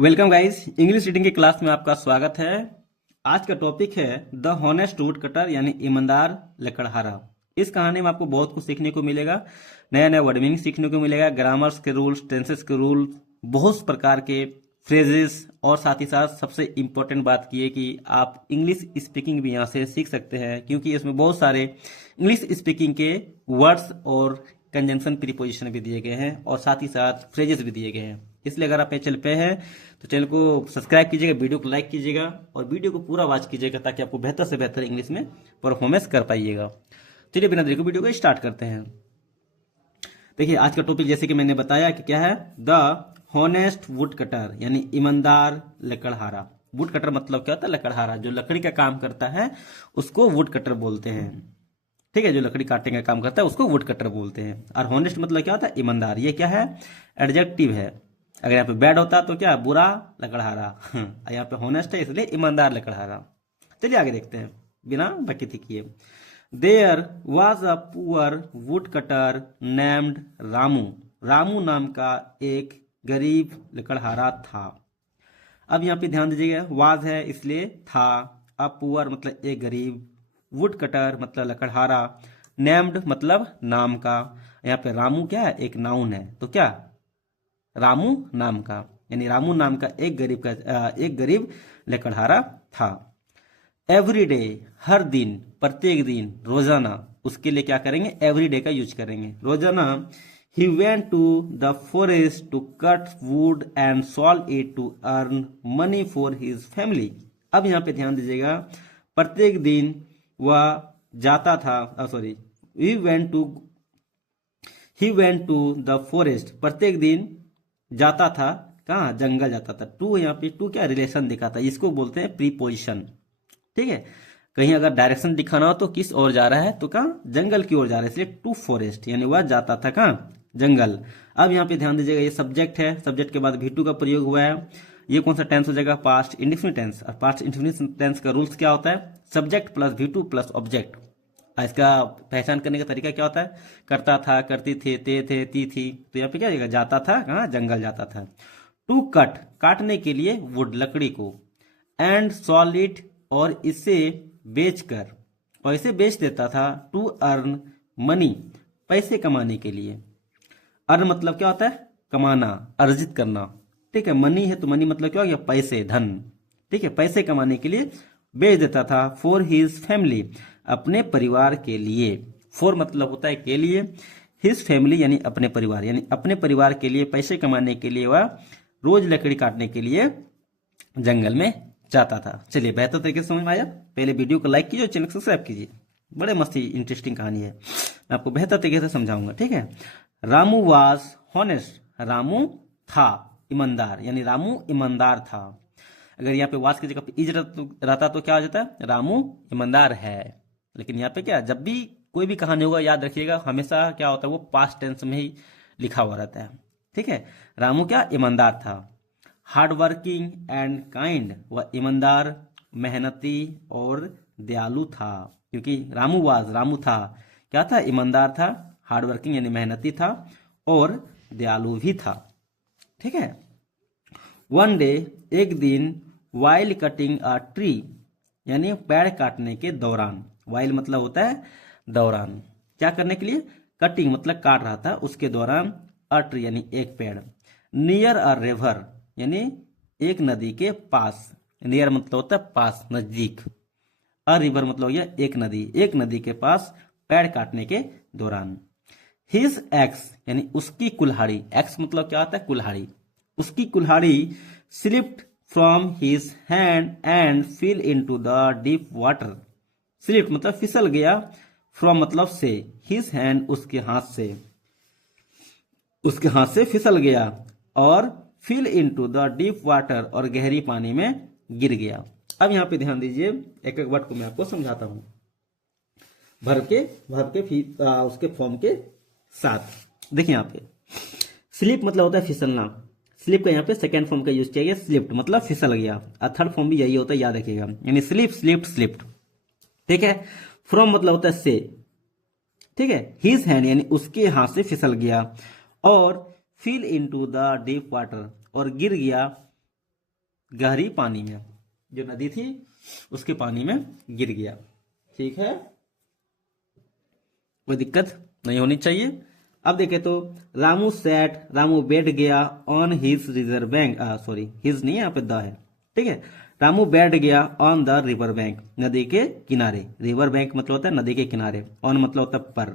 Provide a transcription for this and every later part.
Welcome guys, English reading की class में आपका स्वागत है। आज का टॉपिक है द हॉनेस्ट वुड कटर यानी ईमानदार लकड़हारा। इस कहानी में आपको बहुत कुछ सीखने को मिलेगा, नया नया वर्ड मीनिंग सीखने को मिलेगा, ग्रामर्स के रूल्स, टेंसेस के रूल्स, बहुत प्रकार के फ्रेजेस और साथ ही साथ सबसे इम्पोर्टेंट बात की है कि आप इंग्लिश स्पीकिंग भी यहाँ से सीख सकते हैं, क्योंकि इसमें बहुत सारे इंग्लिश स्पीकिंग के वर्ड्स और कंजंक्शन प्रीपोजिशन भी दिए गए हैं और साथ ही साथ फ्रेजेस भी दिए गए हैं। इसलिए अगर आप चैनल पे हैं तो चैनल को सब्सक्राइब कीजिएगा, वीडियो को लाइक कीजिएगा और वीडियो को पूरा वॉच कीजिएगा ताकि आपको बेहतर से बेहतर इंग्लिश में परफॉर्मेंस कर पाइएगा। चलिए बिना देरी को वीडियो को स्टार्ट करते हैं। देखिए आज का टॉपिक जैसे कि मैंने बताया कि क्या है, द हॉनेस्ट वुड कटर यानी ईमानदार लकड़हारा। वुड कटर मतलब क्या होता है? लकड़हारा। जो लकड़ी का काम करता है उसको वुड कटर बोलते हैं। ठीक है, जो लकड़ी काटने का काम करता है उसको वुड कटर बोलते हैं। और हॉनेस्ट मतलब क्या होता है? ईमानदार। ये क्या है? एडजेक्टिव है। अगर यहाँ पे बैड होता तो क्या? बुरा लकड़हारा। यहाँ पे हॉनेस्ट है इसलिए ईमानदार लकड़हारा। चलिए आगे देखते हैं बिना बकैती किए। There was a poor wood cutter named Ramu. Ramu नाम का एक गरीब लकड़हारा था। अब यहाँ पे ध्यान दीजिएगा, वाज है इसलिए था, अ पुअर मतलब एक गरीब, वुड कटर मतलब लकड़हारा, नेम्ड मतलब नाम का। यहाँ पे रामू क्या है? एक नाउन है, तो क्या? रामू नाम का, यानी रामू नाम का एक गरीब लकड़हारा था। एवरी डे हर दिन, प्रत्येक दिन, रोजाना, उसके लिए क्या करेंगे? एवरी डे का यूज करेंगे, रोजाना। He went to the forest to cut wood and sold it to earn money for his family. अब यहाँ पे ध्यान दीजिएगा, प्रत्येक दिन वह जाता था, sorry, he went to the forest, प्रत्येक दिन जाता था, कहाँ? जंगल जाता था। टू, यहाँ पे टू क्या? रिलेशन दिखाता है, इसको बोलते हैं प्रीपोजिशन। ठीक है, कहीं अगर डायरेक्शन दिखाना हो तो किस ओर जा रहा है, तो कहाँ? जंगल की ओर जा रहा है, इसलिए टू फॉरेस्ट, यानी वह जाता था कहाँ? जंगल। अब यहाँ पे ध्यान दीजिएगा, ये सब्जेक्ट है, सब्जेक्ट के बाद भी टू का प्रयोग हुआ है। ये कौन सा टेंस हो जाएगा? Past indefinite tense. और पास्ट इंडेफिनिट टेंस का रूल्स क्या होता है? Subject plus V two plus object. इसका पहचान करने का तरीका क्या होता है? करता था, करती थे, थे, ती थी। तो यहाँ पे क्या जाएगा? जाता था कहाँ? जंगल जाता था। टू कट, काटने के लिए, वुड लकड़ी को, एंड सॉलिड, और इसे बेचकर, और इसे बेच देता था, टू अर्न मनी, पैसे कमाने के लिए। अर्न मतलब क्या होता है? कमाना, अर्जित करना। ठीक है, मनी है तो मनी मतलब क्या हो गया? पैसे, धन। ठीक है, पैसे कमाने के लिए बेच देता था। फॉर हिज फैमिली, अपने परिवार के लिए। फॉर मतलब होता है के लिए, हिज फैमिली यानी अपने परिवार, यानी अपने परिवार के लिए पैसे कमाने के लिए वह रोज लकड़ी काटने के लिए जंगल में जाता था। चलिए बेहतर तरीके से समझ में आया? पहले वीडियो को लाइक कीजिए और चैनल को सब्सक्राइब कीजिए। बड़े मस्त इंटरेस्टिंग कहानी है, मैं आपको बेहतर तरीके से समझाऊंगा। ठीक है, रामू वाज हॉनेस्ट, रामू था ईमानदार, यानी रामू ईमानदार था। अगर यहाँ पे वाज की जगह पे इज रहता तो क्या हो जाता? रामू ईमानदार है। लेकिन यहाँ पे क्या, जब भी कोई भी कहानी होगा याद रखिएगा, हमेशा क्या होता है? वो पास्ट टेंस में ही लिखा हुआ रहता है। ठीक है, रामू क्या? ईमानदार था। हार्ड वर्किंग एंड काइंड, वह ईमानदार, मेहनती और दयालु था। क्योंकि रामू था, क्या था? ईमानदार था, हार्ड वर्किंग यानी मेहनती था, और दयालु भी था। ठीक है, वन डे, एक दिन, वाइल कटिंग अ ट्री, यानी पेड़ काटने के दौरान। वाइल मतलब होता है दौरान, क्या करने के लिए? कटिंग मतलब काट रहा था, उसके दौरान, अ ट्री यानी एक पेड़, नियर अ रिवर यानी एक नदी के पास। नियर मतलब होता है पास, नजदीक। अ रिवर मतलब हो गया एक नदी के पास पेड़ काटने के दौरान। हिज एक्स यानी उसकी कुल्हाड़ी, एक्स मतलब क्या होता है? कुल्हाड़ी। उसकी कुल्हाड़ी slipped from his hand and fell into the deep water. Slipped मतलब फिसल गया, फ्रॉम मतलब से, हिज हैंड उसके हाथ से फिसल गया, और fell into the deep water और गहरी पानी में गिर गया। अब यहाँ पे ध्यान दीजिए, एक एक वर्ड को मैं आपको समझाता हूं, भर के उसके फॉर्म के साथ। देखिए यहाँ पे स्लिप मतलब होता है फिसलना। स्लिप का यहाँ पे सेकेंड फॉर्म का यूज किया गया, स्लिप्ड मतलब फिसल गया। और थर्ड फॉर्म भी यही होता है, याद रखिएगा, यानी स्लिप, स्लिप्ड, स्लिप्ड। ठीक है, फ्रॉम मतलब होता है से। ठीक है, हिज हैंड यानी उसके हाथ से फिसल गया, और fell into the deep water और गिर गया गहरी पानी में, जो नदी थी उसके पानी में गिर गया। ठीक है, कोई दिक्कत नहीं होनी चाहिए। अब देखे तो रामू सैट, रामू बैठ गया on his river bank, sorry his नहीं, यहाँ पे द है। ठीक है, रामू बैठ गया ऑन द रिवर बैंक, नदी के किनारे। रिवर बैंक मतलब होता है नदी के किनारे, ऑन मतलब होता है पर।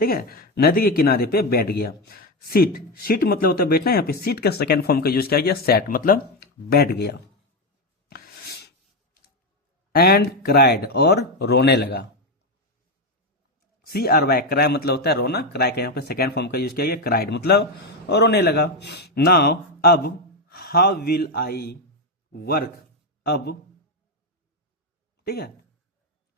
ठीक है, नदी के किनारे पे बैठ गया। सीट, सीट मतलब होता है बैठना, यहाँ पे सीट का सेकंड फॉर्म का यूज किया गया सैट, मतलब बैठ गया। एंड क्राइड, और रोने लगा। CRY, क्राई मतलब होता है रोना, क्राई का यहाँ पे सेकंड फॉर्म का यूज किया गया क्राइड, मतलब रोने लगा। नाउ, अब, हाउ विल आई वर्क, अब। ठीक है,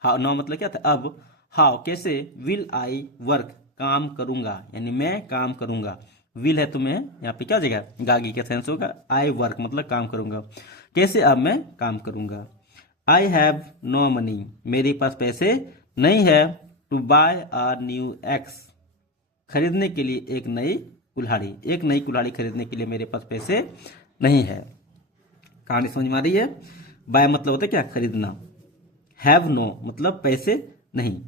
हाउ, नाउ मतलब क्या था, अब। हाउ कैसे, विल आई वर्क काम करूंगा, यानी मैं काम करूंगा। विल है तुम्हें यहाँ पे क्या जगह, गागी का सेंस होगा। आई वर्क मतलब काम करूंगा। कैसे, अब मैं काम करूंगा। आई हैव नो मनी, मेरे पास पैसे नहीं है। To buy a new axe, खरीदने के लिए एक नई कुल्हाड़ी, एक नई कुल्हाड़ी खरीदने के लिए मेरे पास पैसे नहीं है। कहानी समझ में आ रही है। बाय मतलब होता है क्या, खरीदना। हैव नो मतलब पैसे नहीं,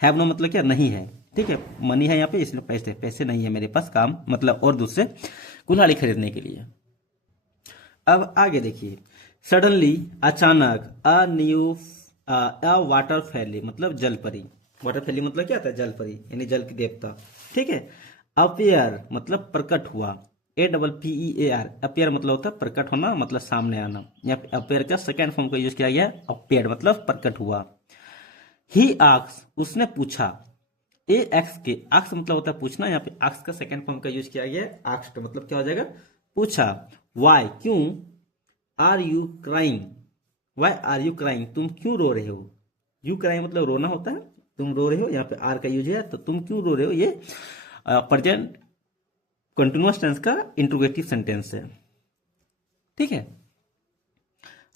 हैव नो मतलब क्या, नहीं है। ठीक है, मनी है यहाँ पे इसलिए पैसे, पैसे नहीं है मेरे पास काम मतलब और दूसरे कुल्हाड़ी खरीदने के लिए। अब आगे देखिए, सडनली अचानक, अ न्यू अ वाटर फैली मतलब जल परी। वाटर फैली मतलब क्या था, जल परी यानी जल की देवता। ठीक है, अपियर मतलब प्रकट हुआ। APPEAR, अपियर मतलब होता है प्रकट होना, मतलब सामने आना। यहाँ पे अपियर का सेकेंड फॉर्म का यूज किया गया है अपियर, मतलब प्रकट हुआ। ही आक्स, उसने पूछा। ए एक्स के, आक्स मतलब होता है पूछना, यहाँ पे आक्स का सेकंड फॉर्म का यूज किया गया है आक्स्ड, मतलब क्या हो जाएगा, पूछा। वाई, क्यों। Are you crying, why are you crying, तुम क्यों रो रहे हो। यू क्राइंग मतलब रोना होता है, तुम रो रहे हो, यहाँ पे आर का यूज है, तो तुम क्यों रो रहे हो, ये प्रेजेंट कंटिन्यूअस टेंस का इंट्रोगेटिव सेंटेंस है। ठीक है,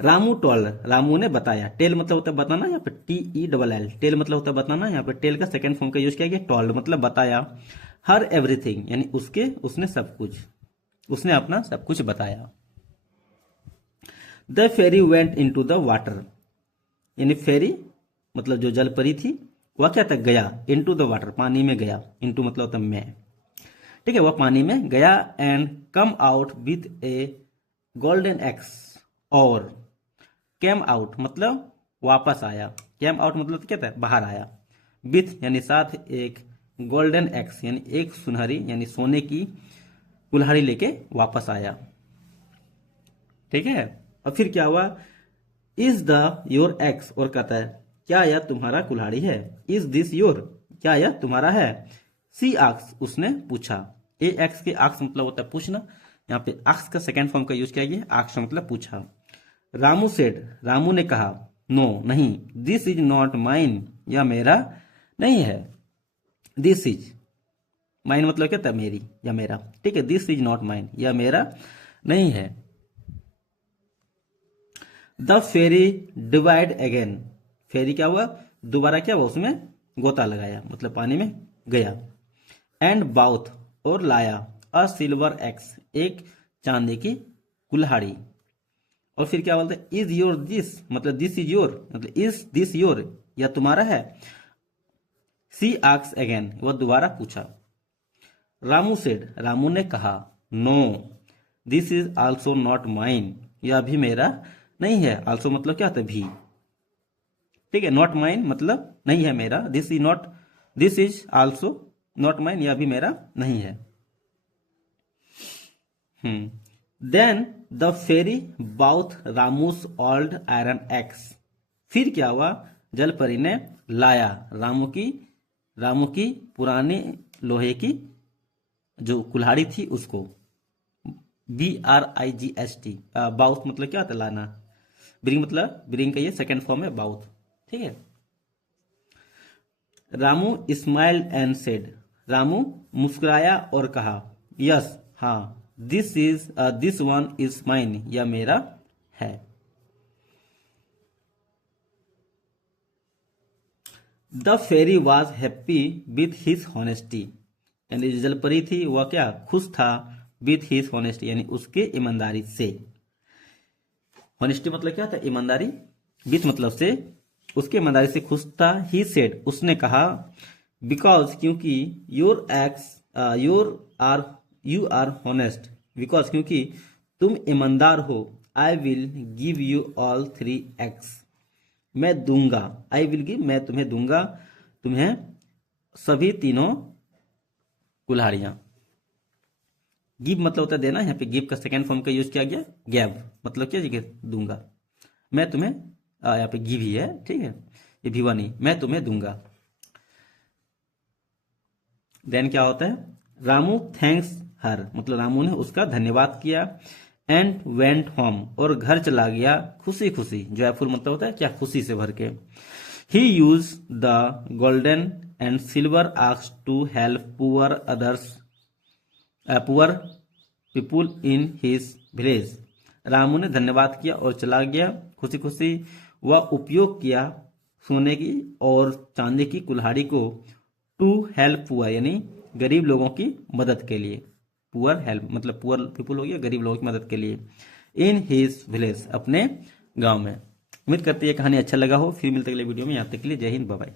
रामू टोल, रामू ने बताया। टेल मतलब होता है बताना, यहाँ पे TELL, टेल मतलब होता है बताना, यहाँ पे टेल का सेकंड फॉर्म का यूज किया गया टोल्ड, मतलब बताया। हर एवरीथिंग यानी उसके, उसने सब कुछ, उसने अपना सब कुछ बताया। The fairy went in to the water, यानी फेरी मतलब जो जल परी थी वह क्या था, गया। इन टू द वाटर पानी में गया, इन टू मतलब होता है में। ठीक है, वह पानी में गया। And come out with A golden x, और कैम आउट मतलब वापस आया। कैम आउट मतलब क्या था, बाहर आया। विथ यानी साथ, एक गोल्डन एक्स यानी एक सुनहरी यानी सोने की कुल्हाड़ी लेके वापस आया। ठीक है, और फिर क्या हुआ, इज द योर एक्स, और कहता है क्या यह तुम्हारा कुल्हाड़ी है। इज दिस योर, क्या यह तुम्हारा है। सी आक्स, उसने पूछा। ए एक्स के आक्स मतलब होता है पूछना, यहाँ पे आक्स का सेकंड फॉर्म का यूज किया गया, आक्स मतलब पूछा। रामू सेड, रामू ने कहा। नो नहीं, दिस इज नॉट माइन, यह मेरा नहीं है। दिस इज, माइन मतलब क्या था, मेरी या मेरा। ठीक है, दिस इज नॉट माइन, यह मेरा नहीं है। द फेरी डिवाइड अगेन, फेरी क्या हुआ, दोबारा क्या हुआ, उसमें गोता लगाया मतलब पानी में गया। एंड बाउथ, और लाया। अ सिल्वर एक्स, एक चांदी की कुल्हाड़ी। और फिर क्या बोलते हैं, इज योर दिस मतलब दिस इज योर, मतलब इज दिस योर, यह तुम्हारा है। सी आक्स अगेन, वह दोबारा पूछा। रामू सेड, रामू ने कहा। No this is also not mine, यह भी मेरा नहीं है। आल्सो मतलब क्या होता है, भी। ठीक है, नॉट माइन मतलब नहीं है मेरा। This is not, this is also not mine, यह भी मेरा नहीं है। Then the fairy brought Ramu's old iron axe, फिर क्या हुआ, जल परी ने लाया रामू की पुरानी लोहे की जो कुल्हाड़ी थी उसको। BRIGST, बाउथ मतलब क्या होता है, लाना। ब्रिंग मतलब, ब्रिंग का ये सेकंड फॉर्म है बाउथ। ठीक है, Ramu smile and said, Ramu मुस्कुराया और कहा। यस हाँ, दिस वन इज माइन, यह मेरा है। The fairy was happy with his honesty, यानी जल परी थी वह क्या खुश था, विथ हिज हॉनेस्टी यानी उसके ईमानदारी से। ऑनेस्टी मतलब क्या था, ईमानदारी। विथ मतलब से उसके ईमानदारी से खुश था। ही सेड उसने कहा, बिकॉज क्योंकि your axe you are honest, because क्योंकि तुम ईमानदार हो, I will give you all 3 axe, मैं दूंगा, आई विल गिव मैं तुम्हें दूंगा, तुम्हें सभी तीनों कुल्हाड़ियां। गिव मतलब होता है देना, यहाँ पे गिव का सेकेंड फॉर्म का यूज किया गया गैव, मतलब क्या जगह दूंगा, मैं तुम्हें यहाँ पे गिव ही है, ठीक है, ये भी नहीं, मैं तुम्हें दूंगा। देन क्या होता है, रामू थैंक्स हर, मतलब रामू ने उसका धन्यवाद किया। एंड वेंट होम और घर चला गया खुशी खुशी, जयपुर मतलब होता है क्या, खुशी से भर के। He use the golden and silver axe to help poor people in his village. Ramu ने धन्यवाद किया और चला गया खुशी खुशी। वह उपयोग किया सोने की और चांदी की कुल्हाड़ी को, टू हेल्प पुअर यानी गरीब लोगों की मदद के लिए, पुअर हेल्प मतलब पुअर पीपुल हो गया गरीब लोगों की मदद के लिए, इन हिज विलेज अपने गांव में। उम्मीद करते हैं कहानी अच्छा लगा हो, फिर मिलते अगले वीडियो में, यहाँ तक के लिए जय हिंद, बाय बाय।